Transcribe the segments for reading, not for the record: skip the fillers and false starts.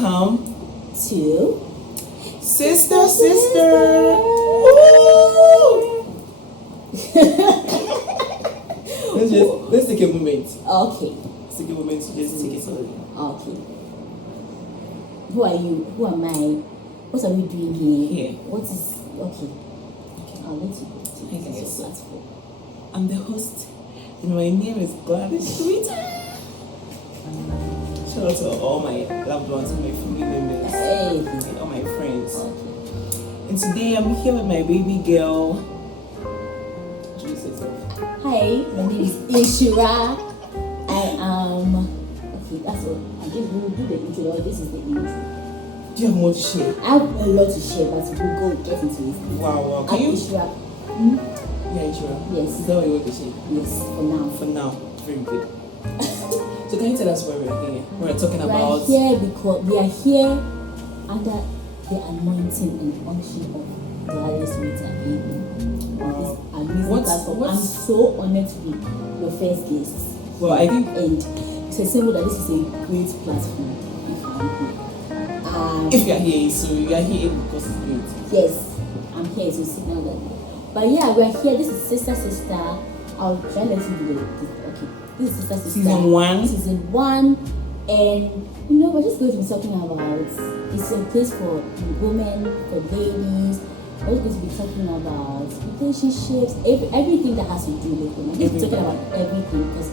welcome to Sister. Let's take a moment. Okay. Let's take a moment to just take it slowly. Okay. Who are you? Who am I? What are we doing here? What is okay? I'll let you go to your platform. I'm the host, and my name is Gladys Twitter. Shout out to all my loved ones and my family members and all my friends. Okay. And today I'm here with my baby girl. Introduce yourself. Hi, my name is Ishira. I am. Okay, that's all. I think we will do the intro. This is the intro. Do you have more to share? I have a lot to share, but we'll go get into it. Wow. Can you? Ishira. Yeah, Ishira. Yes. Is that what you want to say? Yes, for now. For now. Very good. So can you tell us why we're here? We're talking about... We're here because we are here under the anointing and unction of Gladys Twitter. Wow. I'm so honored to be your first guest. Well, I think... And it's a symbol that this is a great platform. If you are here, so you are here because it's great. Yes, I'm here to signal that. But yeah, we're here. This is Sister. I'll try to let you do okay. This is Sister. Season 1. Season 1. And we're just going to be talking about it's a place for women, for ladies. We're just going to be talking about relationships, everything that has to do with women. We're talking about everything because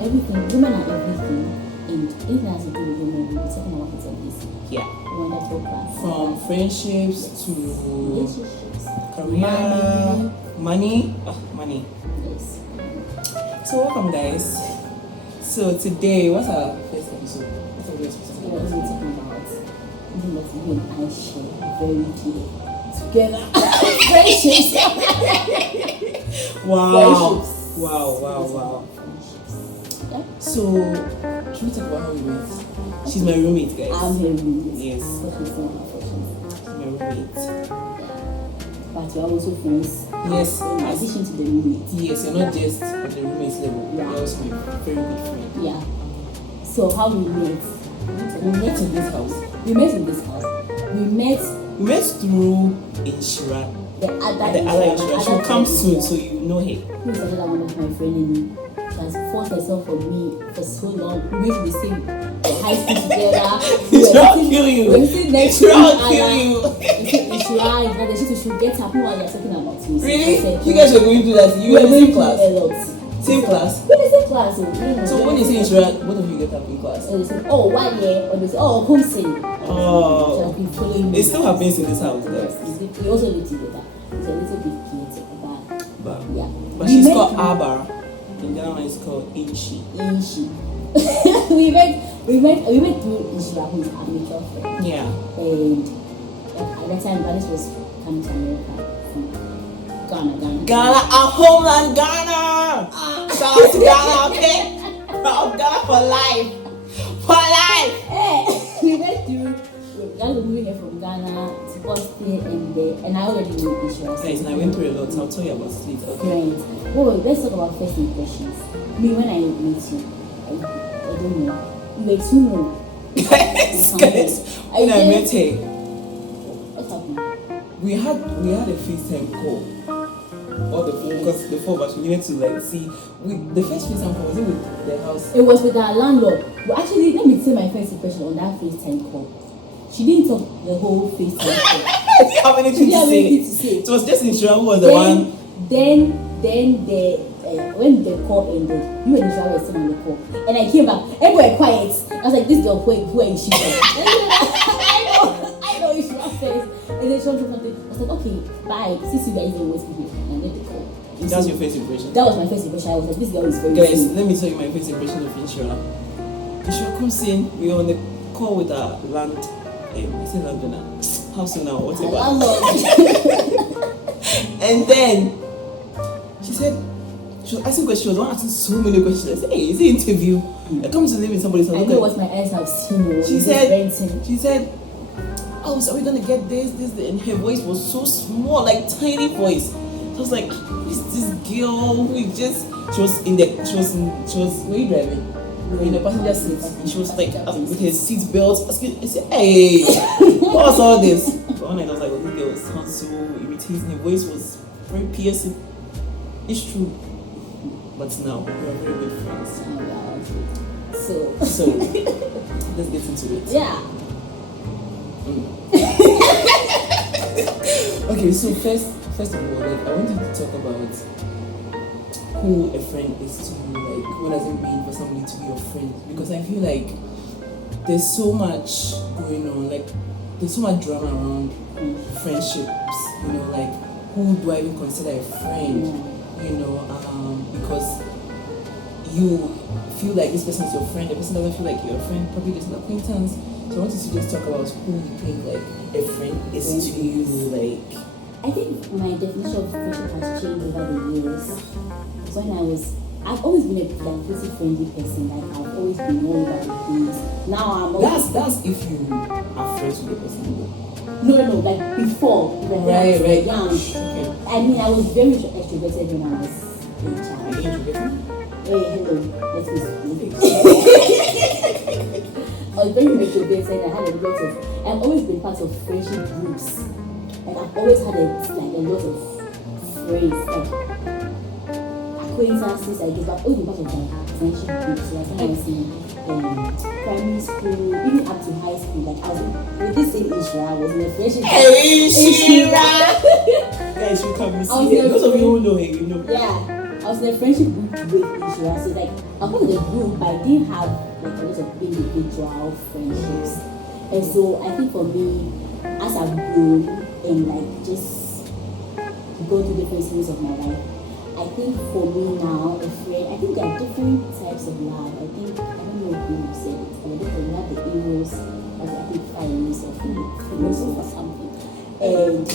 women are everything, and anything that has to do with women, we'll be talking about it on this. Yeah. Wonderful class. From friendships to relationships, career, money. Money. Yes. So welcome, guys. So today, what's our first episode? What's our first episode? We're talking about something that you and I share very dear together. Friendships. Wow. Friendships. Wow. Friendships. Yeah. So, should we talk about how we met? She's my roommate, guys. I'm her roommate. Yes. Unfortunately. She's my roommate. But you're also friends. Yes. In addition to the roommate. Yes, you're not just on the roommate's level. Yeah. You're also my very good friend. Yeah. So how we met? We met in this house. We met in this house. We met through Inshira. the other Inshira. She'll come soon, so you know her. Who is another one of my friends? She has fought herself for me for so long. We went to the same high school together. I'll kill you. We were sitting next to each I'll other. kill you. Inshira, and she should get happy while you're talking about me. Really? You guys are going to do that? You were in the same class? Same class? We're in the same class. So when you say Inshira, what of you get up in class? And they say, oh, 1 year. Or they say, oh, home sin. Oh. She has been following me. It still happens in this house, guys. We also live together. It's a little bit chaotic, but yeah. But she's called Abba. And the other one is called Inshi. we met through Ishra, who is our mutual friend. Yeah. And at that time, Gladys was coming to America from Ghana, our homeland, Ghana. Shout out to Ghana, okay? Ghana for life. We went through. Gladys was moving here from Ghana to Boston, and I already knew Ishra. Guys, and I went through a lot, so I'll tell you about it later. Friends. Well, let's talk about first impressions. Me, when I met you, I don't know. You were too new. Guys, when I met her, What happened? we had a FaceTime call. Because the four of us, we needed to see. The first FaceTime call, was it with the house? It was with our landlord. But actually, let me say my first impression on that FaceTime call. She didn't talk the whole FaceTime call. I didn't have anything to say. It was just Inshira who was the one. Then when the call ended, you and Ishra were still on the call, and I came back. Everybody were quiet. I was like, "This girl, who is she?" I know Ishra says, and then she wanted something. I was like, "Okay, bye. See you guys in waiting here," and then the call. That's your first impression. That was my first impression. I was like, "This girl is very." Guys, let me tell you my first impression of Inshira. Inshira comes in. We were on the call with our land. I say landowner, house owner, whatever. And then she said, she was asking questions. She was asking so many questions. I said, hey, is it an interview? I come to live in somebody's house. I know what my eyes have seen. She said, oh, so are we gonna get this? And her voice was so small, like tiny voice. So I was like, who is this girl? She was, were you driving? in the passenger seat, and she was like with her seat belt asking, I said, hey, what was all this? But one night I was like, oh, this girl sounds so irritating, her voice was very piercing. It's true. But now we are very good friends. So let's get into it. Yeah. Okay, so first of all, like I wanted to talk about who a friend is to you, like what does it mean for somebody to be your friend? Because I feel like there's so much going on, like there's so much drama around friendships, you know, like who do I even consider a friend? You know, because you feel like this person is your friend, the person doesn't feel like you're a friend, probably just an acquaintance. So I wanted to just talk about who you think like a friend is to you, like. I think my definition of friendship has changed over the years. I've always been a pretty friendly person. Like I've always been all about the things. Now I'm always, That's if you are friends with the person. no, like before. Right. Young. Okay. I mean, I was very extroverted when I was a child. Are you introverted? Hey, hello. Let's be speak. I was very extroverted. I've always been part of friendship groups. Like I've always had a lot of friends, like acquaintances, I guess, but I've always been part of like friendship groups. Like when I was in primary school, even up to high school, like I was with this same Ishra, I was in a friendship group. Hey, Ishra! Guys, you can see it. Those of you who know her, you know. Yeah, I was in a friendship group with Ishra, so like I was in the group, but I didn't have like a lot of individual friendships. And so I think for me, as I've grown and like just go through different stages of my life, I think for me now, a friend, I think there are different types of love. I don't know who said it, but I think we have the eros, I think Philosophy or something. And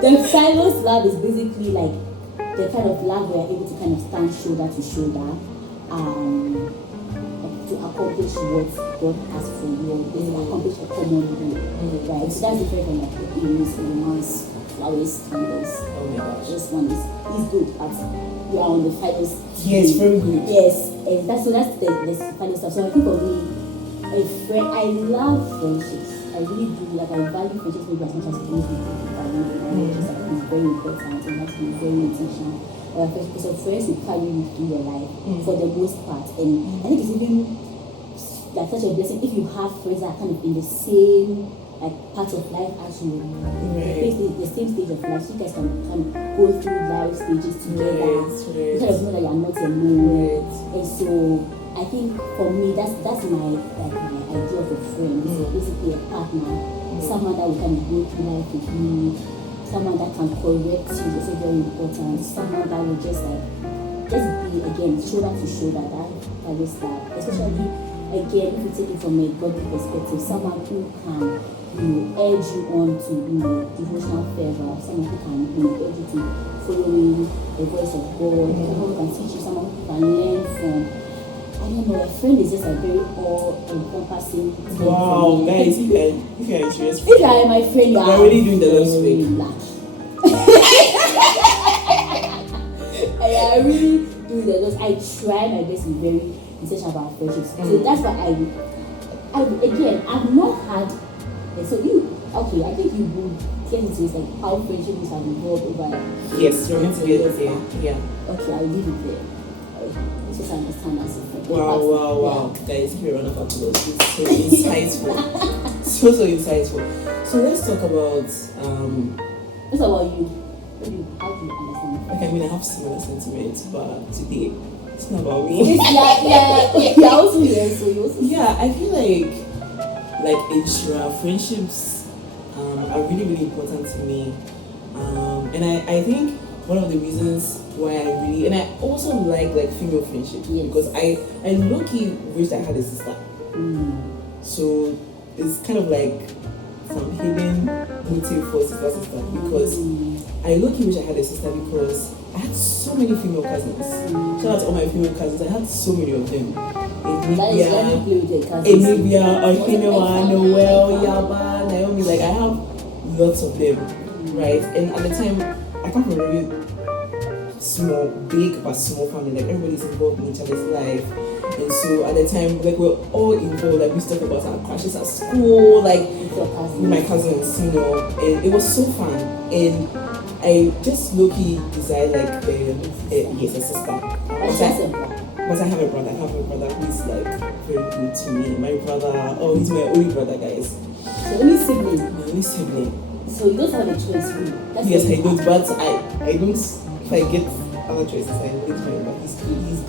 the Philosophy love is basically like the kind of love where you're able to kind of stand shoulder to shoulder, to accomplish what God has for you, or basically accomplish a common goal, right? So that's different from like the eros, romance, flowers, candles. Oh my gosh. This one is good at we are on the finals. Yes, very good. Yes, and that's the final stuff. So I think for me, a friend, I love friendships. I really do. Like I value friendships maybe as much as things we value. Just like it's very important and has to be very intentional. Because of friends will carry you through your life for the most part, and I think it's even like such a blessing if you have friends that are kind of in the same like part of life as you, the same stage of life, so you guys can kind of go through life stages together. You kind of know that you are not alone. And so I think for me that's my idea of a friend. It's basically a partner, someone that will kind of go through life with you, someone that can correct you, is also very important, someone that will just be again shoulder to shoulder, that is that, especially again if you take it from a godly perspective, someone who can urge you on to devotional fervor, someone who can urge you to following the voice of God, someone who can teach you, someone who can learn from. I don't know, a friend is just a very all-encompassing thing. Wow, guys, if you are interested, if you are my friend, you are really doing the Lord's work. I really do the Lord's. I try my best to be very intentional about friendships. So that's why I've not had. So okay, I think you would get into this, like how friendships have evolved over. Yes, you're meant to get there. Yeah. Okay, I'll leave it there. Let's just understand as a friend. Wow. Guys, if you run off after those, it's so insightful. so insightful. So let's talk about What's about you? How do you understand? Okay, I mean I have similar sentiments, but today it's not about me. Yeah, also here, so you also. Yeah, I feel like Ishra, friendships are really, really important to me. And I think one of the reasons why I really, and I also like female friendships, because I low-key wish I had a sister. So it's kind of like some hidden motive for sister, because I low-key wish I had a sister because I had so many female cousins. Shout out to all my female cousins. I had so many of them. Enibia, Ohinewa, Noel, Yaba, Naomi. Like I have lots of them, right? And at the time, I come from a really big but small family. Like everybody's involved in each other's life. And so at the time, like we're all involved, like we used to talk about our crushes at school, like with my cousins, you know, and it was so fun. And I just low-key desired like yes, a sister. But I have a brother. I have a brother who is like very good to me. My brother, oh, he's my only brother, guys. So only sibling. My only sibling. So you don't have a choice, really. That's Yes, I don't, but I don't. If I get other choices, I wouldn't mind. But he's good. He's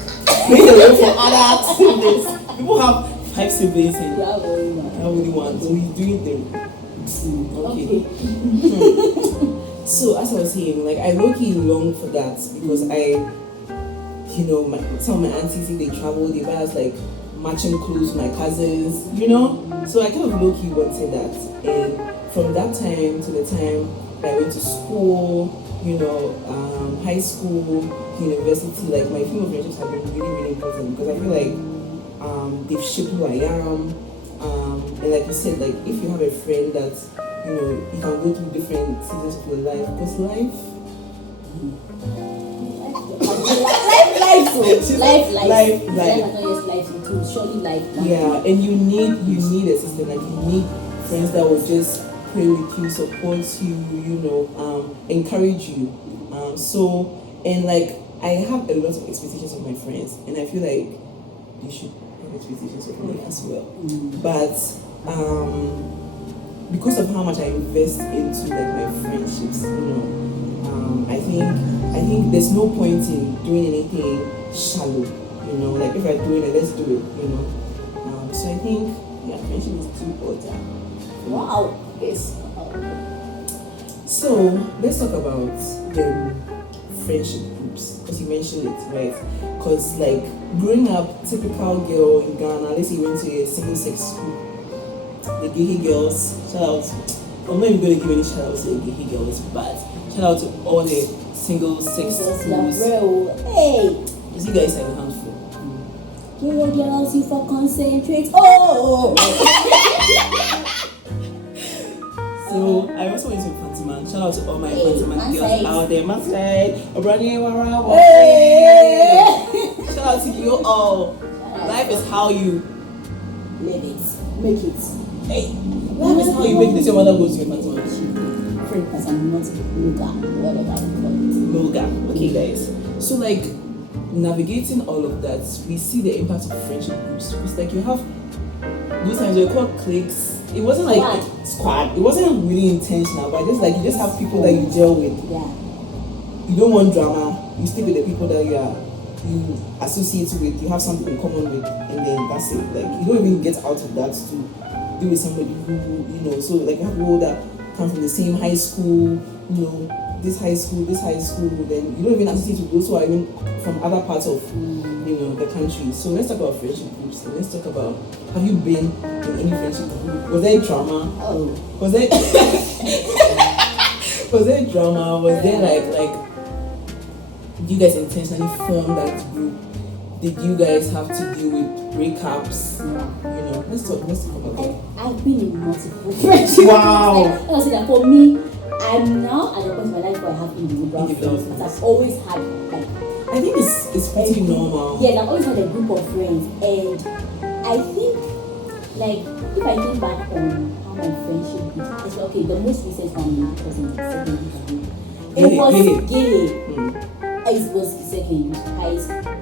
made a way for other siblings. People have 5 siblings and you have only one. I have only one, so he's doing them. Okay. So as I was saying, like I low-key long for that because you know, some of my aunties, if they travel, they buy us like matching clothes, my cousins, you know. So I kind of low-key wanted that, and from that time to the time I went to school, you know, high school, university, like my female friendships have been really, really important because I feel like they've shaped who I am. And like you said, like if you have a friend that you know you can go through different seasons of your life, because life. Yeah, and you need a system, like you need friends that will just pray with you, support you, you know, encourage you. So and like I have a lot of expectations of my friends, and I feel like you should have expectations of me as well. But because of how much I invest into like my friendships, you know, I think there's no point in doing anything shallow, you know, like if I'm doing it, let's do it, you know. So I think friendship is too important. Wow. Yes. So let's talk about the friendship groups, because you mentioned it, right? Because like growing up, typical girl in Ghana, let's say you went to a single sex school, the gay girls, shout out, I'm not even going to give any shout outs to the gay girls, but shout out to all the single sex schools. Hey! You see guys have a handful. Gay girls, you for concentrate. Oh! So I also went to Fantiman. Shout out to all my Fantiman girls out there. Masai, Obrani, shout out to you all. Life is how you live it. Make it. Hey, life is how you make it. Your mother goes to your Fantiman. Because I'm not Muga, whatever I call it. Muga. Okay, guys. So like navigating all of that, we see the impact of friendship groups. It's like you have those times where you call cliques. It wasn't like squad. It wasn't really intentional, but just like you just have people that you gel with. Yeah. You don't want drama. You stick with the people that you associate with. You have something in common with, and then that's it. Like you don't even get out of that to be with somebody who you know. So like you have people that come from the same high school. You know, this high school. Then you don't even associate with those who are even from other parts of you know the country. So let's talk about friendship groups. And let's talk about, have you been in any friendship group? Was there drama? Oh. Was there was there drama? Was there like did you guys intentionally form that group? Did you guys have to deal with breakups? Yeah. You know, let's talk about that. I've been in multiple friendships. Wow. I say that for me, I'm now at a point in my life where I have individual friends. Because I've always had like I think it's pretty normal. Yeah, I've always had a group of friends, and I think like if I think back on how my friendship is, okay, the most recent one was in secondary school. It was gay. It was secondary high school.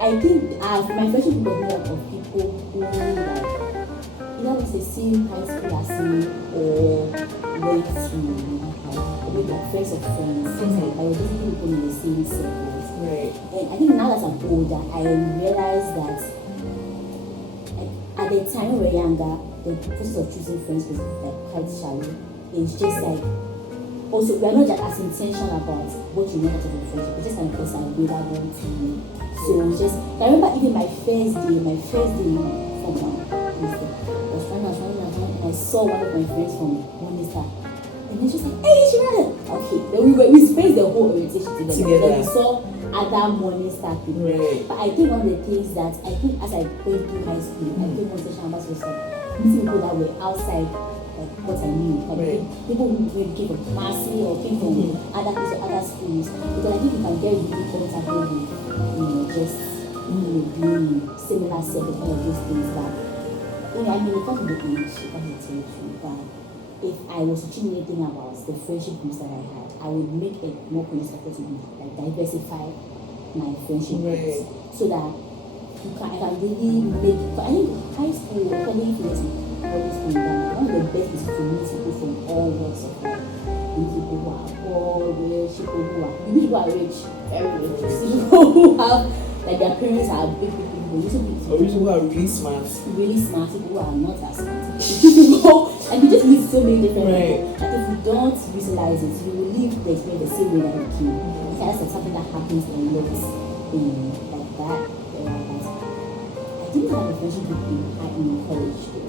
I think my friendship was made up of people who like either was the same high school as me or went to like friends of friends. I was basically people in the same circles. Right. And I think now that I'm older, I realized that like, at the time we were younger, the process of choosing friends was like quite shallow. It's just like also we are not just as intentional about what you want out of a friendship. It's just kind of because I really want to. So just I remember even my first day from I was running, and I saw one of my friends from Monista. And then she was like, hey, Shirley! Okay, then we spaced the whole orientation together. Then we saw other Monista people. Right. But I think one of the things that I think as I went through high school, I think one session about was like meeting people that were outside like what I knew. Like people who maybe came from Marcy or came from other schools. Because I think you can get really comfortable with just being similar sex, all of those things. But I mean, it comes with age, it comes with territory. But if I was to change anything about the friendship groups that I had, I would make it more conscious effort to like diversify my friendship groups so that I can really make. But I think high school, college, always been done. One of the best is to meet people from all walks of life. People who are poor, rich, people who are rich, very rich, people who have like their parents are big people, or people who are really smart, people who are not as smart. People and you just meet so many different people. And if you don't visualize it, you will live the experience the same way that you came. Because that's something that happens a lot in like that. I didn't have a friendship group in college though.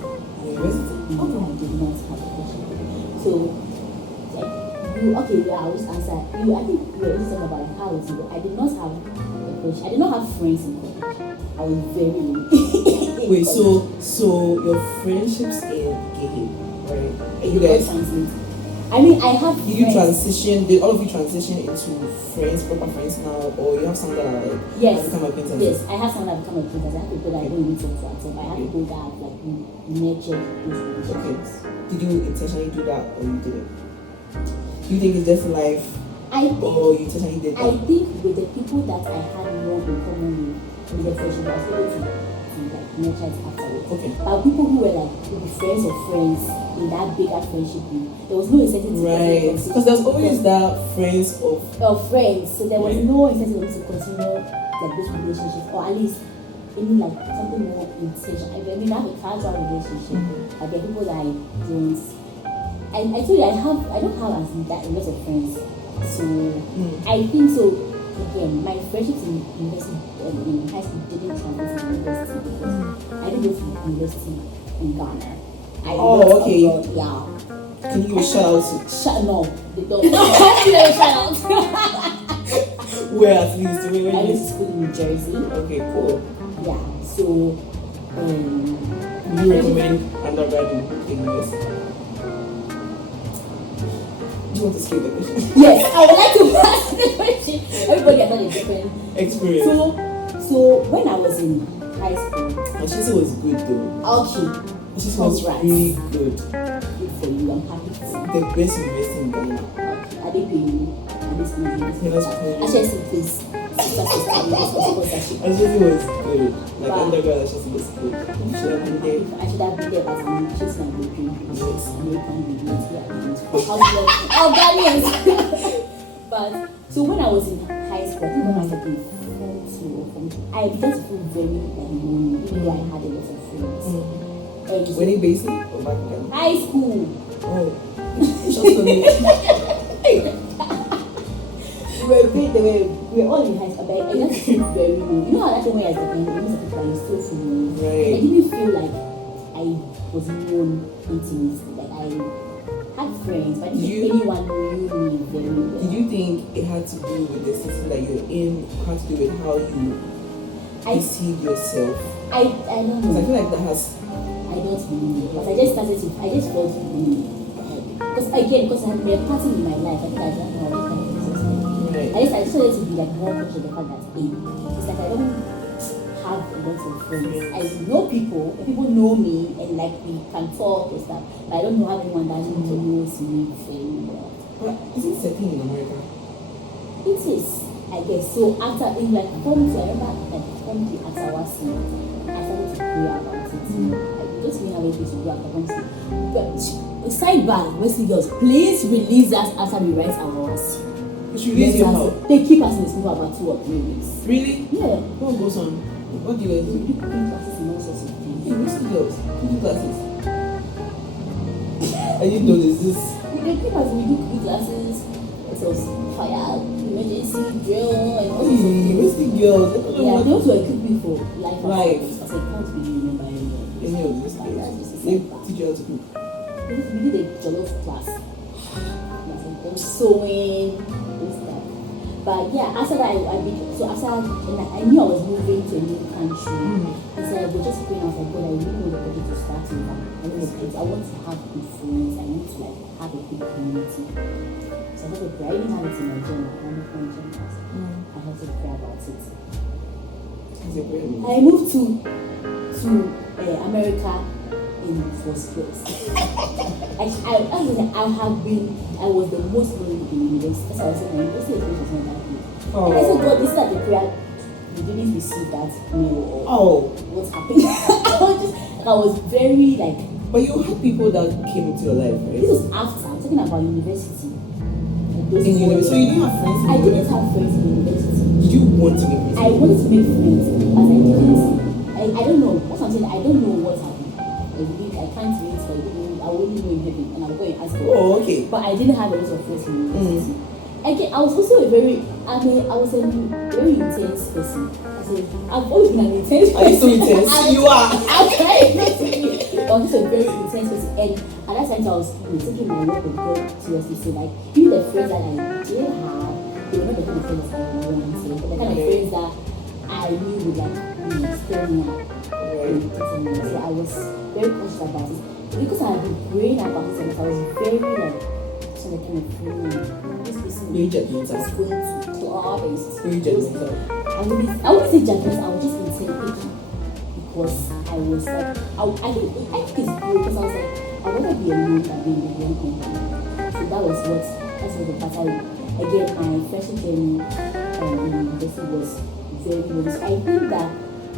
No, I did not have a friendship group. So okay, I always answer you. I think we always talk about how it is. I did not have a coach. I did not have friends in college. I was very wait. So your friendships in game, right? And you guys translate. I mean, I have. Did you transition? Did all of you transition into friends, proper friends now, or you have some that are like yes, become acquaintances? Yes, I have some that become acquaintances. I have people that I don't even talk to at all. I have people that have like nurtured those relationships. Did you intentionally do that, or you didn't? Do you think it's just life? Or you intentionally did that? I think with the people that I had more in common with the friendship, I was able to like nurture it afterwards. Okay. But people who were like maybe friends of friends in that bigger friendship group, there was no incentive to because there's always that friends of friends. So there was no incentive to continue like those relationships, or at least even like something more intentional. I mean, I have a casual relationship, but there are people that I don't. I told you I don't have as that a lot of friends, so I think so. Again, my friendships in university in high school didn't translate to university because I didn't go to university in Ghana. Okay. Abroad, yeah. Can you give a shout out? No, they don't. I shout out. Where at least? I went to school in New Jersey. Okay, cool. Yeah, so do you recommend undergrad in US? Do you want to skip the question? Yes, I would like to ask the question. Everybody has had a different experience. So when I was in high school, Manchester was good though. Okay. Manchester was really good. Good for you. I'm happy for you. The best university in Ghana. Okay. Are they paying? Are they spending? Actually, please. Manchester was good. Like undergrad, Manchester was good. You should have been there. I should have been there, but I'm just not looking. Yes. American business. Oh, Ghanaians. But so when I was in high school, I think when I was like in form 2 or form 3, I began to feel very like lonely, even though I had a lot of friends. And were they basic or back then? High school. Oh, just for me. we were all in high school, but I just feel very lonely. You know how that time when I was like, people are still for me. Right. I didn't feel like I was known intimately. Like I had friends, but I didn't think anyone knew me very well. Did you think it had to do with the system that you're in? Had to do with how you perceive yourself? I don't know. Because I feel like that has. I don't really know. But I just felt really. Because I had been a pattern in my life. I think I don't know. Right. I just started to be like more conscious of the fact that it's like I don't have a lot of friends. I know people, and people know me, and like we can talk and stuff. But I don't know anyone that knows me very well. But is it setting in America? It is, I guess. So after in like form 2, I remember like form 3 at Awasi, I started to pray about it. I just didn't have anything to do after form 3. But sidebar, Wesley girls, please release us after we write our Awasi. They keep us in the school for about 2 or 3 weeks. Really? Yeah. What goes on? What do you guys do? We do cooking classes and all sorts of things. Hey, Mr. Girls, cooking classes. I didn't know this. They keep us, we do cooking classes, so fire, emergency, drill, and all sorts of Hey, things. Mr. Girls. Yeah, they also equip me for life. Right. I was like, can't really remember Any of this they teach you how to cook. We did a jollof class. Like sewing, and stuff. But yeah, after that, I knew I was moving to a new country. And so I was just praying, I was like, God, I really know the project to start over. I want to have good friends. I want to like have a big community. So I started praying. I didn't have it in my journal. I had to pray about it. I moved to America in first place. I was the most lonely in university. That's why I was saying my university experience was not that good. And I said, God, this is like a prayer. You didn't receive that mail or what's happening. I was very like. But you had people that came into your life, right? This was after. I'm talking about university. In university, so you didn't have friends. I didn't have friends in university. Did you want to make friends? I wanted to make friends, but I didn't. I don't know. That's what I'm saying. I don't know what happened. I can't wait for it. I won't know in heaven, and I'm going to ask God. Oh, okay. But I didn't have a lot of friends in university. Again, I was also a very intense person. I've always been an intense person. Are you so intense? You are. I'm trying not to be. I was just a very intense person. And at that time, I was taking my work with God seriously. So, like, even the friends that I didn't have, they were not the kind of friends that I wanted. But the kind of friends that I knew would, like, stay me up. So I was very cautious about it. Because I had been praying about it, I was very, like, so the kind of feeling, this person is going to club and I wouldn't say judgment, I would just intimidated because I was like, I think it's good because I was like, I'd rather be alone than being with one company. So that's what the pattern. Again, my freshman journey in university was very long. So I think that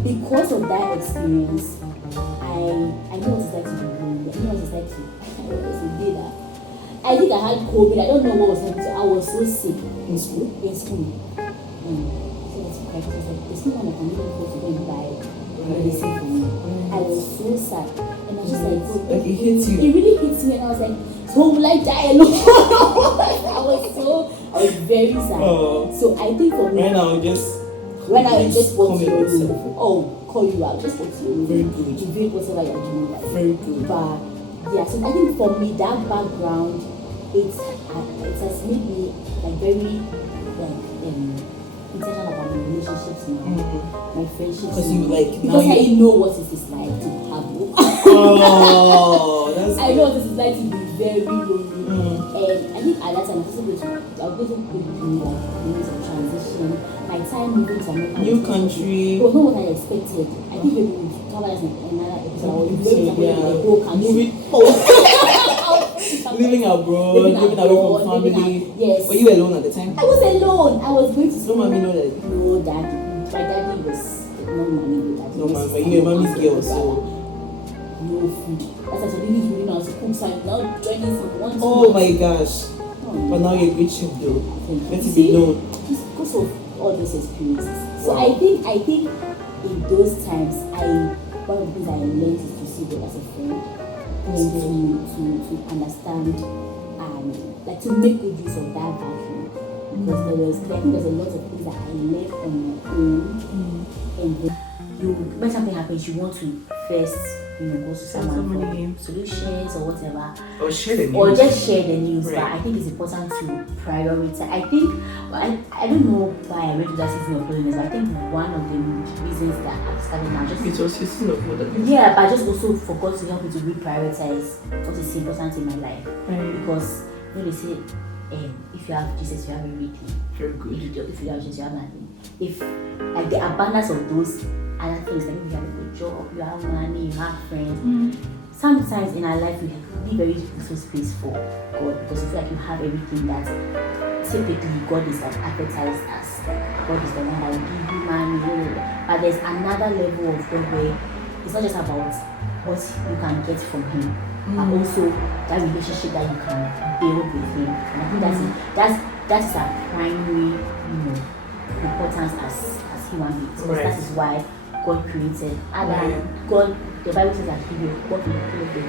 because of that experience, I know what it's like to be lonely. I know what it's like to do that. I think I had COVID. I don't know what was happening. So I was so sick in school. So that's why I was like, there's no one I can really go to go and buy medicine for me. I was so sad. And I was just like it hits you. It really hits me and I was like, so will I die alone? I was very sad. So I think for me right now just want to call you out, just want to very good. You do whatever you're doing right. Very good. But yeah, so I think for me that background it has made me like very intentional about my relationships now, my friendships. Because you like because I know what it is like to have I know what it is like to be very lonely. And I think at that time I was going through like some transition. My time moving to America. New country. It was not what I expected. I think maybe we would cover that in another episode. I was moving to the whole country. Living abroad, living away from family. Yes. Were you alone at the time? I was alone. I was going to school. No mommy, no daddy. No daddy. My daddy was no mommy, no daddy. No mommy. You were mommy's girl, so no food. That's actually really now to cook. So I'm now joining someone. Oh my gosh. But now you're a great chef though. Let it be known. Just because of all those experiences. So I think in those times one of the things I learned is to see God as a friend. And to understand and like to make good use of that vacuum. Because I think there's a lot of things that I learned on my own. And when something happens, you want to first, go to someone for solutions or whatever. Or share the news. Or just share the news. Right. But I think it's important to prioritize. I think, I don't know why I went to that season of loneliness, but I think one of the reasons that I've started now just... It was your season of loneliness. Yeah, but I just also forgot to help me to reprioritize what is important in my life. Right. Because, they say, if you have Jesus, you have everything. Very good. If you have Jesus, you have nothing. If, like, the abundance of those other things, like if you have a good job, you have money, you have friends. Sometimes in our life we need very little space for God because you feel like you have everything that typically God is like advertised as. God is the one that will give you money, but there's another level of God where it's not just about what you can get from Him, but also that relationship that you can build with Him. And I think that's our primary, importance as human beings. Because that is why God created Adam. God, the Bible says that He will walk in the cool of the day.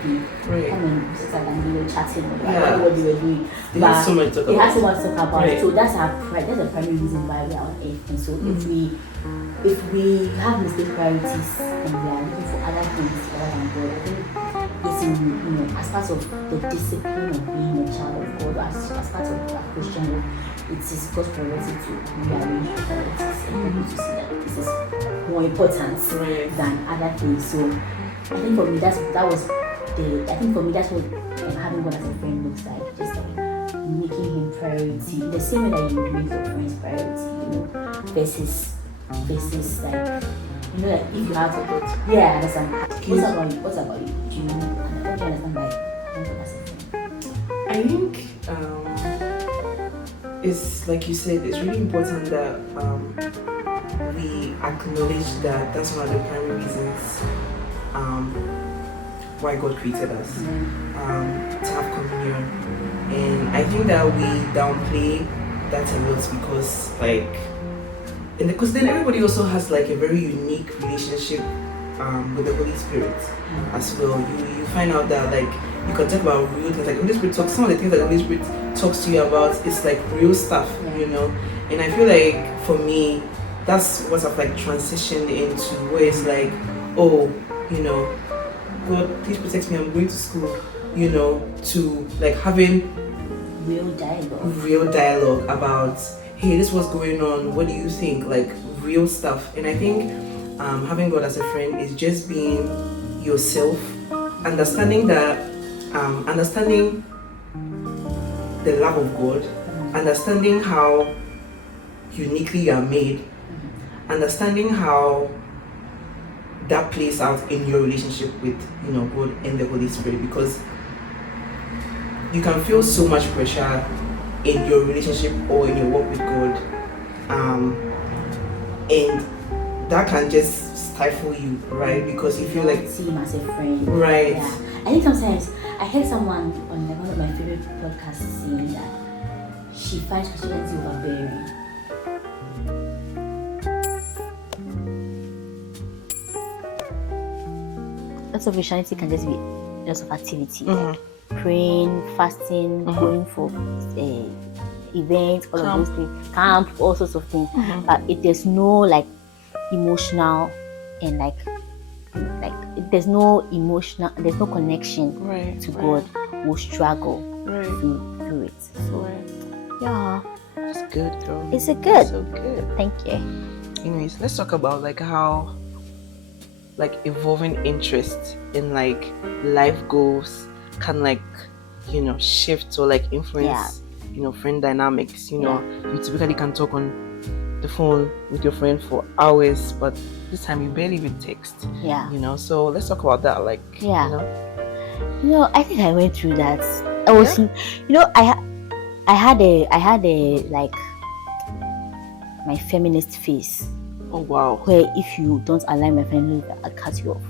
Come and sit and they were chatting about what they were doing. They have so much to talk about. Right. So that's the primary reason why we are on earth. And so if we have mistakes priorities and we are looking for other things rather than God, I think it's as part of the discipline of being a child of God, as part of a Christian life, it is God's priority to rearrange priorities and to see that this is more important than other things. So I think for me that's what having God as a friend looks like. Just like making Him priority in the same way that you would make your friends priority, versus like You know, like if you have support. Yeah, I understand. What's about you? What's about you? Do you understand by mental as a friend? I think it's like you said, it's really important that we acknowledge that that's one of the primary reasons why God created us, to have communion. And I think that we downplay that a lot because, like, because then everybody also has like a very unique relationship with the Holy Spirit as well. You find out that like you can talk about real things, like Holy Spirit talks. Some of the things that the Holy Spirit talks to you about is like real stuff, you know. And I feel like for me, that's what I've like transitioned into, where it's like, oh, you know, God, please protect me. I'm going to school, you know, to like having real dialogue about, hey, this was going on, what do you think, like real stuff. And I think having God as a friend is just being yourself, understanding that understanding the love of God, understanding how uniquely you are made, understanding how that plays out in your relationship with, you know, God and the Holy Spirit, because you can feel so much pressure in your relationship or in your work with God, and that can just stifle you, right? Because you feel like see him as a friend, right? Yeah, I think sometimes I heard someone on one of my favorite podcasts saying that she finds Christianity overbearing. Lots of Christianity can just be lots of activity, like praying, fasting, going for events, all of those things, camp, all sorts of things. But there's no like emotional and like there's no connection to God. We'll struggle through it. So yeah, It's good, girl. it's a good. So good. Thank you. Anyways, let's talk about like how like evolving interest in like life goals can like, you know, shift or like influence, you know, friend dynamics. You know, you typically can talk on the phone with your friend for hours, but this time you barely even text. Yeah. You know, so let's talk about that. Like, Yeah. you know, I think I went through that. I was, you know, I had a like my feminist face. Oh wow. Where if you don't align my friend, I'll cut you off.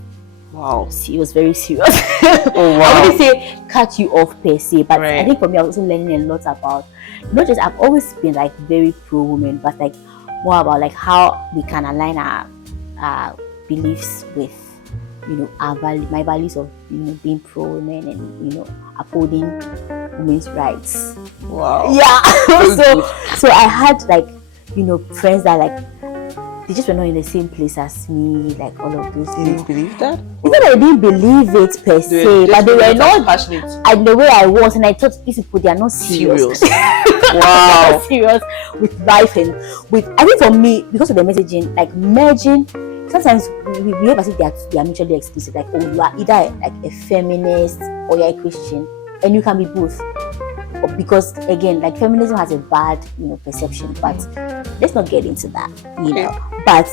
Wow. It was very serious. Oh wow. I wouldn't say cut you off per se, but I think for me, I was also learning a lot about, not just, I've always been like very pro woman, but like more about like how we can align our beliefs with, you know, my values of, you know, being pro women and, you know, upholding women's rights. Wow. Yeah. so I had like, you know, friends that like, they just were not in the same place as me, like all of those things. You didn't believe that? It's not that I didn't believe it per se, but they were not passionate. And the way I was, and I thought these people, they are not serious. Wow. Serious with life and with, I think for me, because of the messaging, like merging, sometimes we behave as if they are mutually exclusive. Like, oh, you are either like a feminist or you're a Christian, and you can be both. Because again, like feminism has a bad, you know, perception, but let's not get into that, you know. But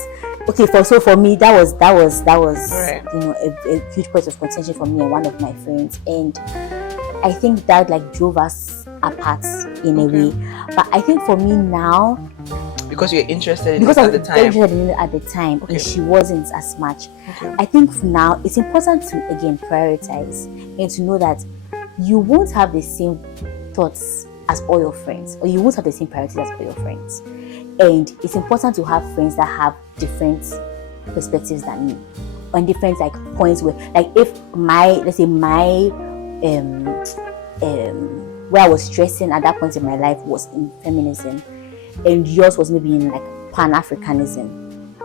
okay, for me, that was you know, a huge point of contention for me and one of my friends, and I think that like drove us apart in a way. But I think for me now, because you're interested in it at the time. Interested in it at the time, and she wasn't as much. I think now it's important to again prioritize and to know that you won't have the same thoughts as all your friends, or you won't have the same priorities as all your friends, and it's important to have friends that have different perspectives than you, on different like points where, like, if let's say my where I was stressing at that point in my life was in feminism, and yours was maybe in like Pan-Africanism.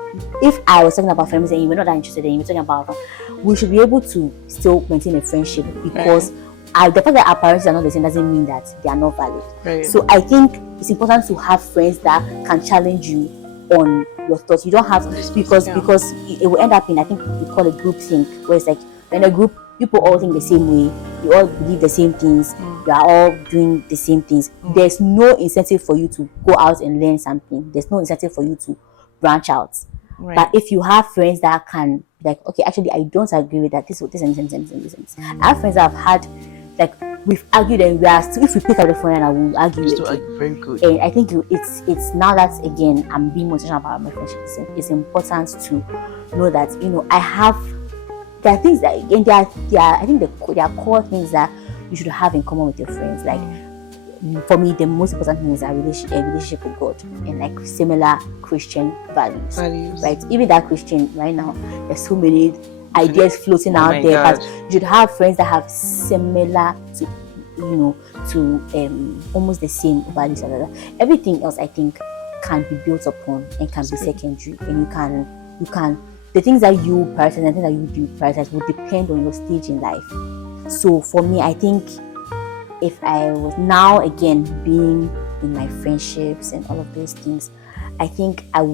If I was talking about feminism and you were not that interested in, you were talking about, we should be able to still maintain a friendship, because the fact that our priorities are not the same doesn't mean that they are not valid. So I think it's important to have friends that can challenge you on your thoughts. You don't have, because it will end up in, I think we call it group think, where it's like in a group, people all think the same way, you all believe the same things, you are all doing the same things. There's no incentive for you to go out and learn something. There's no incentive for you to branch out. Right. But if you have friends that can like, okay, actually I don't agree with that, this and this. I have friends that have had like we've argued and we are still, if we pick up the phone and I will argue Still again. very good. And I think it's now that again I'm being more intentional about my friendship. It's important to know that I have there are things that again there are I think there are core things that you should have in common with your friends. Like for me, the most important thing is a relationship with God and like similar Christian values. Right? Even that Christian right now, there's so many ideas floating out there, but you should have friends that have similar to almost the same values. Everything else I think can be built upon and can be secondary, and you can the things that you prioritize and the things that you do prioritize will depend on your stage in life. So for me, I think if I was now again being in my friendships and all of those things, I think I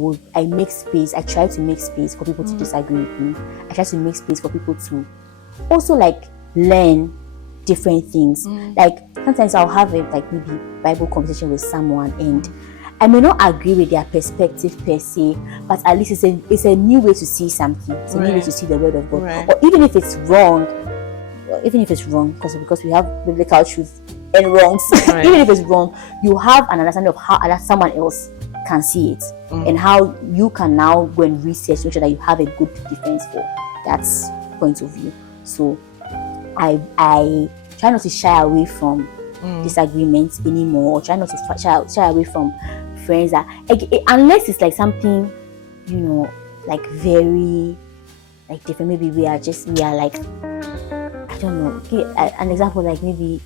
make space. I try to make space for people to disagree with me. I try to make space for people to also like learn different things. Like sometimes I'll have a like maybe Bible conversation with someone and I may not agree with their perspective per se, but at least it's a new way to see something. It's a new way to see the word of God. Or even if it's wrong, because we have biblical truth and wrongs, even if it's wrong, you have an understanding of how someone else can see it and how you can now go and research, make sure that you have a good defense for that point of view. So I try not to shy away from disagreements anymore, or try not to shy away from friends that unless it's like something like very like different. Maybe we are like I don't know. Okay, an example like maybe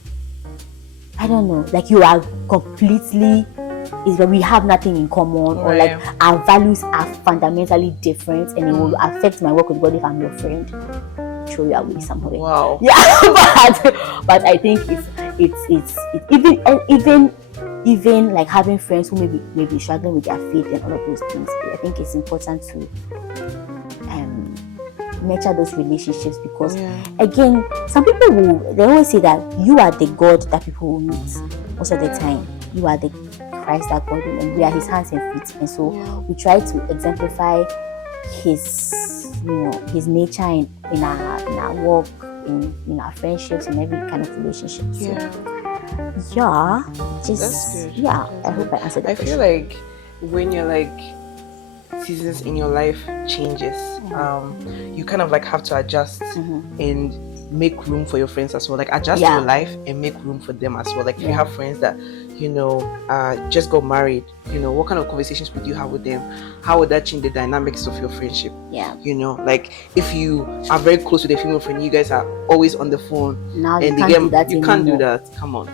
I don't know, like you are completely is that we have nothing in common, or like our values are fundamentally different, and it will affect my work with God if I'm your friend. Throw you away somewhere. Wow. Yeah, but I think it's even like having friends who maybe struggling with their faith and all of those things. I think it's important to nurture those relationships, because again, some people they always say that you are the God that people will meet. Most of the time, you are the Christ that God will, and we are His hands and feet, and so we try to exemplify His nature in our work, in our friendships, and every kind of relationship. So, that's good. I hope I answered the question. I feel like when you're like seasons in your life changes, you kind of like have to adjust and make room for your friends as well. Like adjust your life and make room for them as well. Like if you have friends that just got married, what kind of conversations would you have with them? How would that change the dynamics of your friendship? Like if you are very close with a female friend, you guys are always on the phone, now and you can't do that. Come on.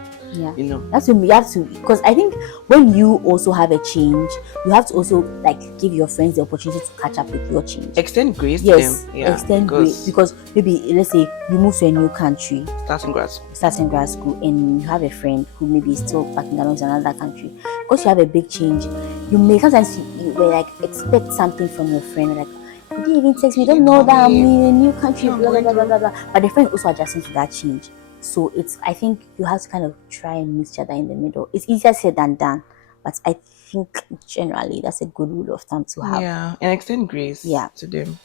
That's when we have to, because I think when you also have a change, you have to also like give your friends the opportunity to catch up with your change. Extend grace to them. Extend grace, because maybe let's say you move to a new country, starting grad school, and you have a friend who maybe is still packing down to another country. Because you have a big change, you may sometimes you like expect something from your friend, like, did you even text me? Don't know that I'm in a new country, blah blah blah blah blah. But the friend is also adjusting to that change. So I think you have to kind of try and meet each other in the middle. It's easier said than done, but I think generally that's a good rule of thumb to have. Yeah, and extend grace to them.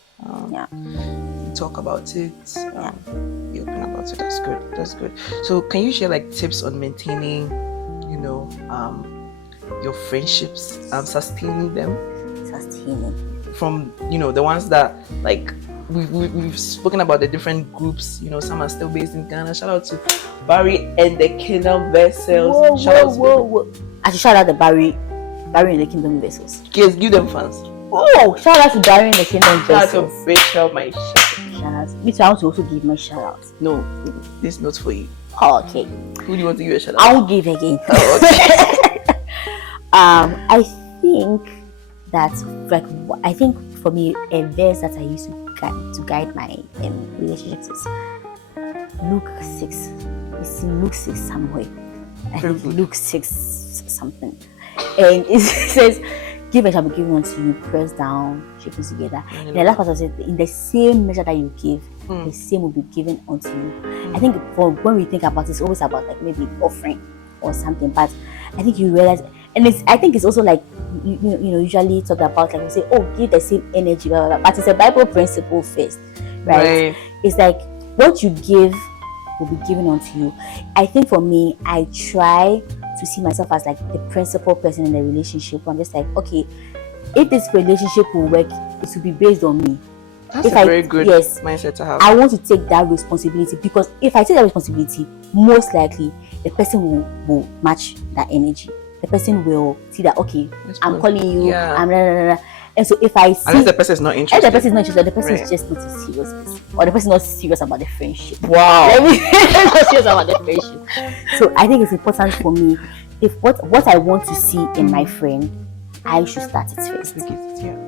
Talk about it. Be open about it. That's good. So can you share like tips on maintaining, your friendships, sustaining them? From the ones that like we've spoken about the different groups. Some are still based in Ghana. Shout out to Barry and the Kingdom Vessels. I should shout out the Barry and the Kingdom Vessels. Yes, give them fans. Oh, shout out to Barry and the Kingdom Vessels. Shout out to Rachel, my shit. Me too, I want to also give my shout out. No, this note's for you. Oh, okay. Who do you want to give a shout out? I will give again. Oh, okay. I think that for me, a verse that I used to guide my relationships is Luke 6. It's in Luke 6 somewhere. I think Luke 6 something. And it says, give and shall be given unto you, pressed down, shaken together. And the last part says, in the same measure that you give, the same will be given unto you. I think when we think about it, it's always about like maybe offering or something, but I think you realize, and I think it's also like usually talk about, like we say, oh, give the same energy, blah, blah, blah. But it's a Bible principle first, right? It's like what you give will be given unto you. I think for me, I try to see myself as like the principal person in the relationship. I'm just like, okay, if this relationship will work, it will be based on me. That's a very good mindset to have. I want to take that responsibility, because if I take that responsibility, most likely the person will match that energy. The person will see that, okay, I'm calling you, I'm blah, blah, blah. And so if I see, unless the person is not interested, the person is just not a serious person, or the person is not serious about the friendship. Wow. Not serious about the friendship. So I think it's important for me, if what I want to see in my friend, I should start it first.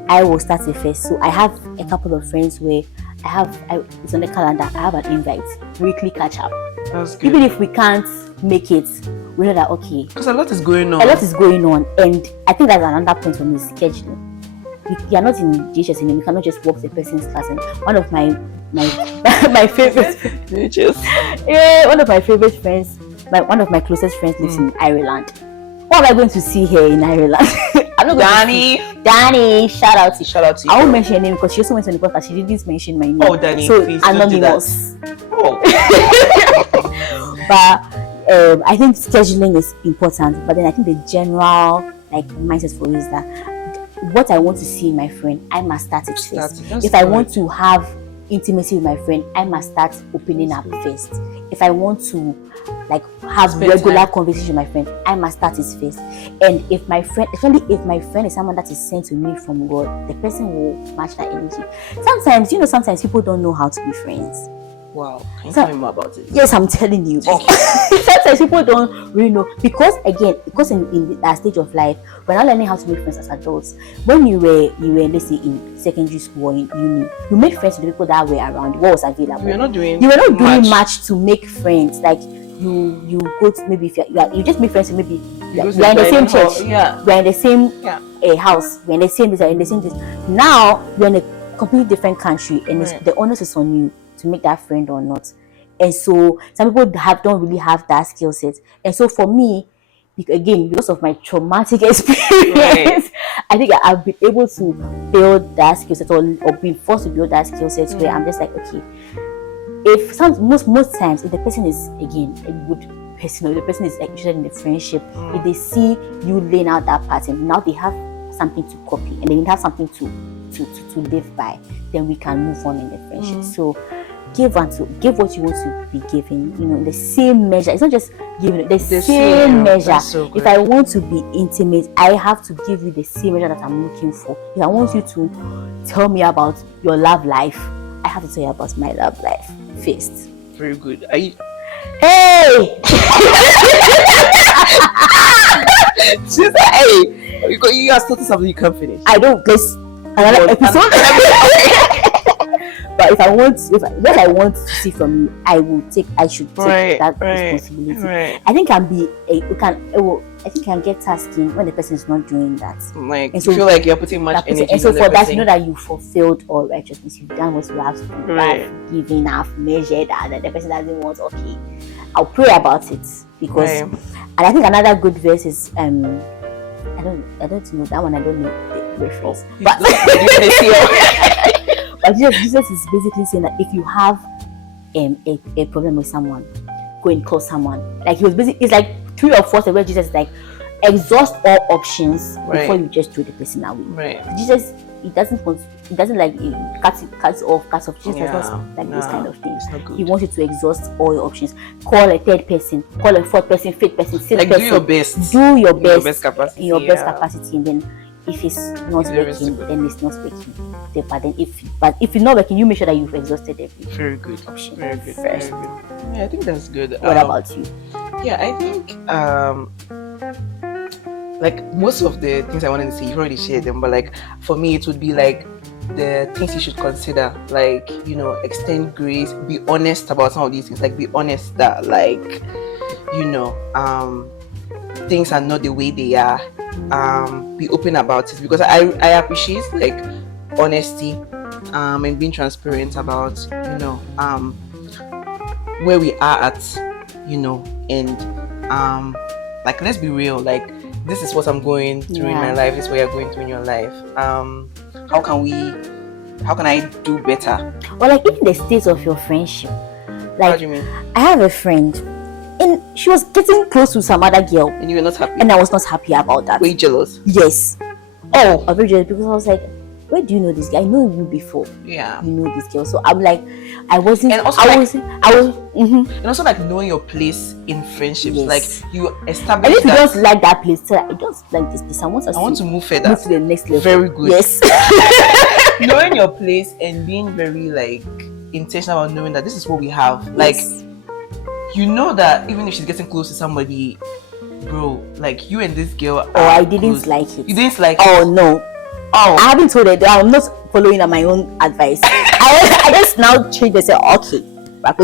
I will start it first. So I have a couple of friends where it's on the calendar. I have an invite, weekly catch up. That's good. Even if we can't make it, we know that, okay, because a lot is going on. And I think that's another point for me, scheduling. You are not in GHS anymore. You cannot just walk the person's class. And one of my my favorite one of my favorite friends, one of my closest friends lives in Ireland. What am I going to see here in Ireland? I'm not going Danny, shout out to you. I won't mention her name because she also went on the podcast. She didn't mention my name. Oh, Danny, so please anonymous. Oh. But I think scheduling is important. But then I think the general mindset for me is that what I want to see in my friend, I must start it first. If I want to have intimacy with my friend, I must start opening up first. If I want to have regular conversation with my friend, I must start it first. And if my friend, especially if my friend is someone that is sent to me from God, the person will match that energy. Sometimes people don't know how to be friends. Wow, can you tell me more about it? Yes, I'm telling you. Okay. Sometimes people don't really know, because in that stage of life, we're not learning how to make friends as adults. When you were let's say in secondary school or in uni, you made friends with the people that were around you, what was available. You were not doing much to make friends. Like you go to, maybe if you just make friends, maybe we are in the same church, we are in the same house, we are in the same this. Now we're in a completely different country, and the onus is on you to make that friend or not. And so some people don't really have that skill set. And so for me, again, because of my traumatic experience, I think I've been able to build that skill set, or been forced to build that skill set where I'm just like, okay, most times if the person is, again, a good person, or the person is interested in the friendship, if they see you laying out that pattern, now they have something to copy, and they have something to live by, then we can move on in the friendship. So give what you want to be given, in the same measure. It's not just giving the same measure. So if I want to be intimate, I have to give you the same measure that I'm looking for. If I want you to tell me about your love life, I have to tell you about my love life first. Very good. Are you? Hey! She's like, hey, you are starting something you can't finish. I don't. There's another episode. But what I want to see from you, I should take that responsibility. I think can get tasking when the person is not doing that. Like, and so you feel like you're putting much energy. And so for that, you know that you fulfilled all righteousness. You've done what you have to do. I've given, I've measured, and the person doesn't want. Okay, I'll pray about it, because. And I think another good verse is I don't know that one. I don't know the reference, but. But Jesus is basically saying that if you have a problem with someone, go and call someone. Like, it's like 3 or 4 where Jesus is like, exhaust all options before you just throw the person away. Jesus, he doesn't like cuts off. Jesus does not like those kind of things. He wants you to exhaust all your options. Call a 3rd person, call a 4th person, 5th person, 6th person. Do your best. Do your best capacity. In your best capacity, and then if it's not working, then it's not working. But then if it's not working, you make sure that you've exhausted every very good option. Very good. First. Very good. Yeah, I think that's good. What about you? Yeah, I think like most of the things I wanted to say, you've already shared them. But like for me, it would be like the things you should consider, like, extend grace, be honest about some of these things. Like, be honest that, like, things are not the way they are. Be open about it, because I appreciate like honesty and being transparent about where we are at, and like, let's be real, like, this is what I'm going through in my life, this is what you're going through in your life. How can I do better? Or like even the state of your friendship. Like, How do you mean? I have a friend, and she was getting close to some other girl, And you were not happy? and I was not happy about that. Were you jealous? Yes. Oh, I was very jealous because I was like, where do you know this guy? I know you before. Yeah. You know this girl. So I'm like, I wasn't. And also I was. And also like knowing your place in friendships. Yes. Like you And establish if you that don't like that place, I don't like this place. I want to move further. Move to the next level. Very good. Yes. Knowing your place and being very like intentional about knowing that this is what we have. Like you know that even if she's getting close to somebody, bro, like you and this girl. Oh, I didn't like it. You didn't like it? it? Oh no. Oh, I haven't told her that. I'm not following my own advice. I just now change and say, okay.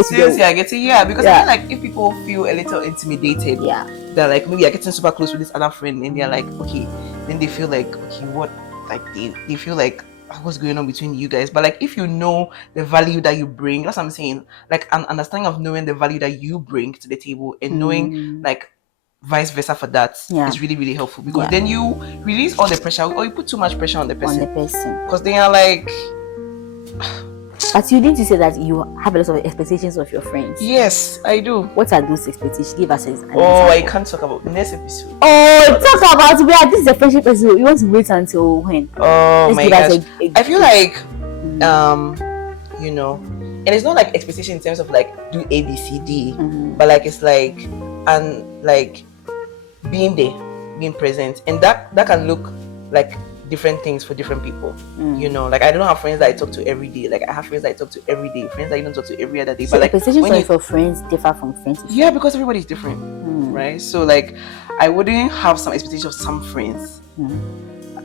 Seriously, I get it. Yeah, because I feel like if people feel a little intimidated, they're like, maybe I'm getting super close with this other friend, and they're like, okay, then they feel like, okay, what? Like they feel like, what's going on between you guys? But like, if you know the value that you bring, that's what I'm saying. Like an understanding of knowing the value that you bring to the table and knowing like vice versa for that is really, really helpful, because then you release all the pressure, or you put too much pressure on the person. Because they are like. But you need to say that you have a lot of expectations of your friends. Yes, I do. What are those expectations? Give us an example. I can't talk about next episode. Talk about it. This is a friendship episode. You want to wait until when? Oh my gosh. I feel like you know, and it's not like expectation in terms of like do A, B, C, D, but like it's like and like being there, being present, and that can look like different things for different people. You know, like I don't have friends that I talk to every day. Like I have friends that I talk to every day, friends that I don't talk to every other day. So but like expectations for friends differ from friends. Yeah, because everybody's different, right? So like I wouldn't have some expectations of some friends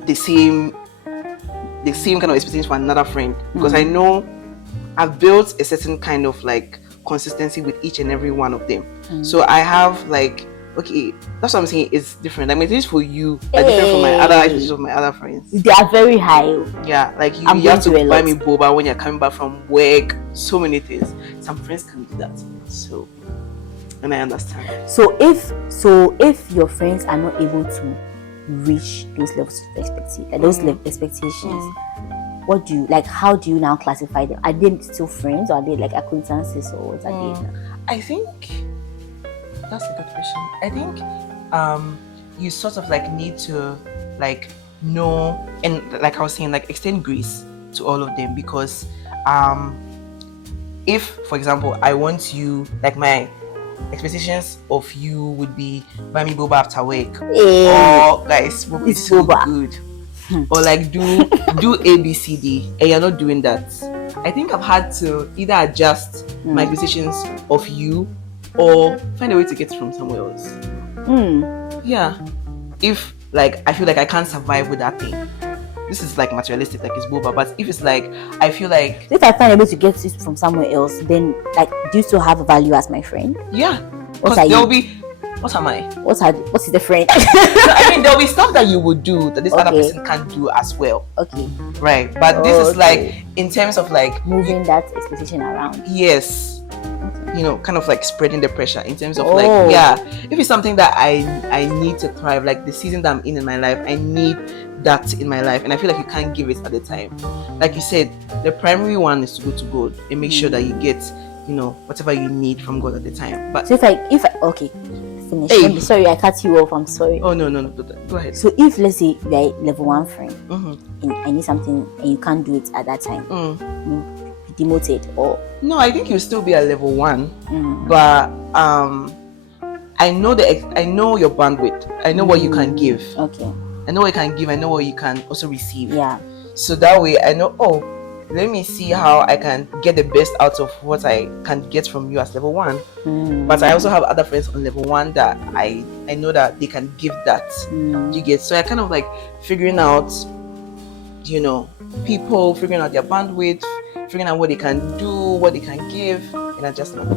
the same kind of expectations for another friend, because I know I've built a certain kind of like consistency with each and every one of them. So I have like, okay, that's what I'm saying. It's different. Like my expectations for you are different from my other expectations of my other friends. They are very high. Yeah, like you have to buy me boba when you're coming back from work. So many things. Some friends can do that. So, and I understand. So if your friends are not able to reach those levels of expectations, like those expectations, what do you like? How do you now classify them? Are they still friends, or are they like acquaintances, or what are they? I think that's a good question. I think you sort of like need to like know, and like I was saying, like extend grace to all of them, because if for example I want you, like my expectations of you would be buy me boba after work, or guys boba is so good, or like do ABCD, and you're not doing that. I think I've had to either adjust my expectations of you or find a way to get from somewhere else. Yeah, if like I feel like I can't survive with that thing, this is like materialistic, like it's boba. But if it's like I feel like if I find a way to get it from somewhere else, then like do you still have value as my friend? Yeah, because there'll be what am I? What is the friend? I mean, there'll be stuff that you would do that this other person can't do as well. Okay. Right, but this is like in terms of like moving that expectation around. Yes. You know, kind of like spreading the pressure in terms of like, if it's something that I need to thrive, like the season that I'm in my life, I need that in my life, and I feel like you can't give it at the time. Like you said, the primary one is to go to God and make sure that you get, you know, whatever you need from God at the time. But so if I okay, finish. Hey. Sorry, I cut you off. I'm sorry. Oh no, go ahead. So if let's say you're a level 1 friend and I need something and you can't do it at that time, demoted, or no, I think you'll still be at level 1, but I know your bandwidth. I know what you can give. Okay. I know what you can give. I know what you can also receive. Yeah. So that way I know. Oh, let me see how I can get the best out of what I can get from you as level 1. But I also have other friends on level 1 that I know that they can give that. You get, so I kind of like figuring out, you know, people figuring out their bandwidth, figuring out what they can do, what they can give, and adjustment.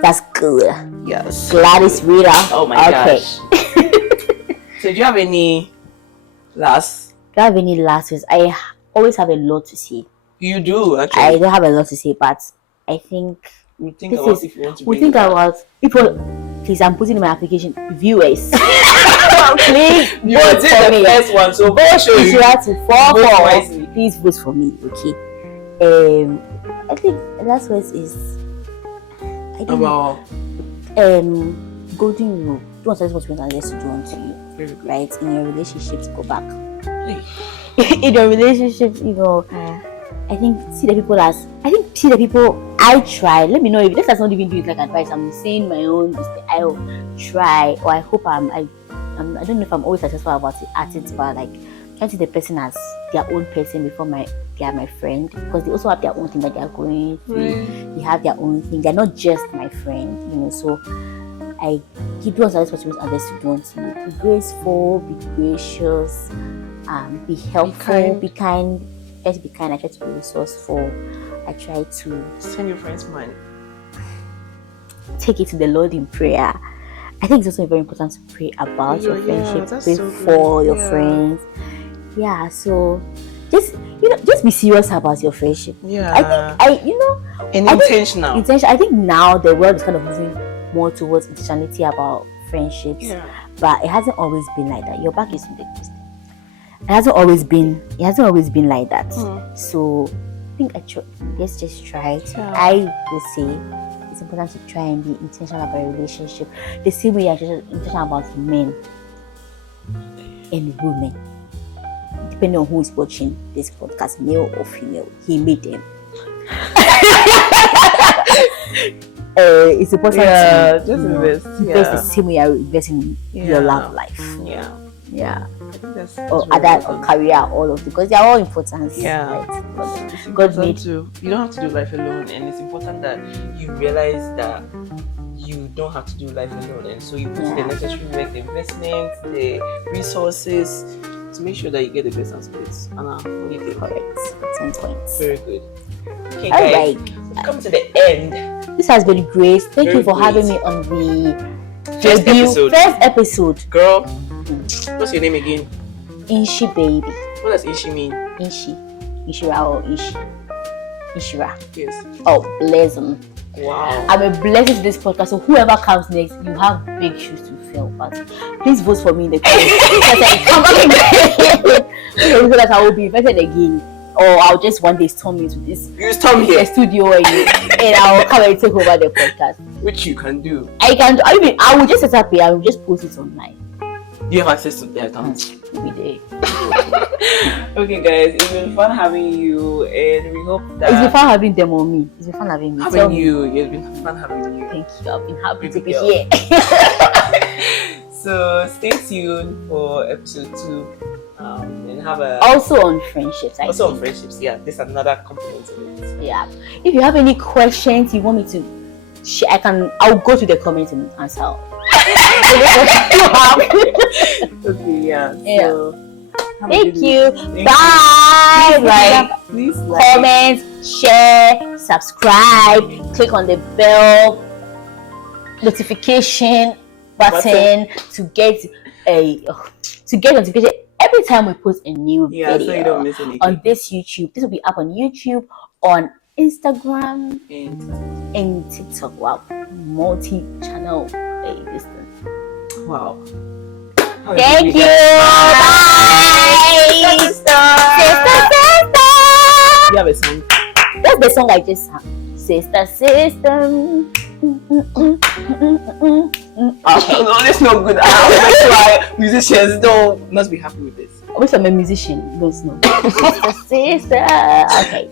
That's good. Yes. Glad it's real. Oh my gosh. So do you have any last? Do I have any last words? I always have a lot to say. You do, actually. I don't have a lot to say, but I think we think about if you want to we think about people Please, I'm putting in my application. Viewers, please You vote did for the me. first one, so Vote sure if you have to vote 4-4. wisely. Please vote for me, okay? I think last words is I don't know. Golden rule. Do not tell what you want others to do unto you. Very good. Right? In your relationships, go back. In your relationships, I think see the people I try. Let me know if this does not even do it like advice. I'm saying my own. I'll try, or I hope I don't know if I'm always successful at it, but like trying to see the person as their own person before they are my friend, because they also have their own thing that they are going through. They have their own thing. They're not just my friend, So I keep doing what you want others to do unto you. Be graceful, be gracious, be helpful, be kind. I try to be kind. I try to be resourceful. I try to send your friends money. Take it to the Lord in prayer. I think it's also very important to pray about your friendship, pray for your friends. Yeah, so just be serious about your friendship. Yeah, I think intentional. I think now the world is kind of moving more towards intentionality about friendships, but it hasn't always been like that. Your back is in the distance. It hasn't always been like that. So I think let's just try it. I will say it's important to try and be intentional about a relationship. The same way you're intentional about men and women. Depending on who is watching this podcast, male or female, he made them. It's important to just invest the same way you're investing in your love life. Yeah. That's or other or career, all of them, because they are all important. Right? God made you don't have to do life alone, and it's important that you realize that you don't have to do life alone, and so you put the necessary work, the investments, the resources to make sure that you get the best aspects. Anna, what do you think? Correct. 10 points. Very good. Okay, all guys, right. We've come to the end. This has been great. Thank you for having me on the first episode. Girl, what's your name again? Inshi baby. What does Inshi mean? Inshira or Ishira. Yes. Oh, blessing. Wow. I'm a blessing to this podcast. So whoever comes next, you have big shoes to fill. But please vote for me in the comments. So that I will be invited again, or I'll just one day storm into this. You storm here. The studio and I'll come and take over the podcast. Which you can do. I will just set up here. I will just post it online. You have access to their accounts. Be there. Okay, guys, it's been fun having you, and we hope that it's been fun having them on me. It's been fun having me. It's been fun having you. Thank you. I've been happy to be here. So stay tuned for episode 2, and have a also on friendships. On friendships. Yeah, this is another component of it. Yeah. If you have any questions you want me to share, I'll go to the comments and answer. Okay, yeah. So, thank you. Bye. Please comment, share, subscribe, click on the bell notification button to get notification every time we post a new video. So you don't miss anything. On this YouTube. This will be up on YouTube, on Instagram, and TikTok. Wow, multi-channel distance. Wow. Thank you. Bye. Sister. You have a song? That's the song I just sang. Sister. Okay. No, that's not good. That's why musicians must be happy with this. Which I'm a musician, don't know. Sister. Okay.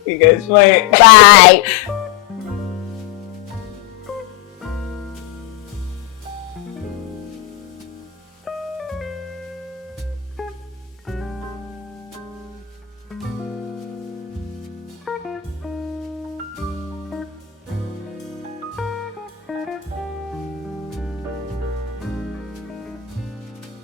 Okay, guys. Bye. Bye.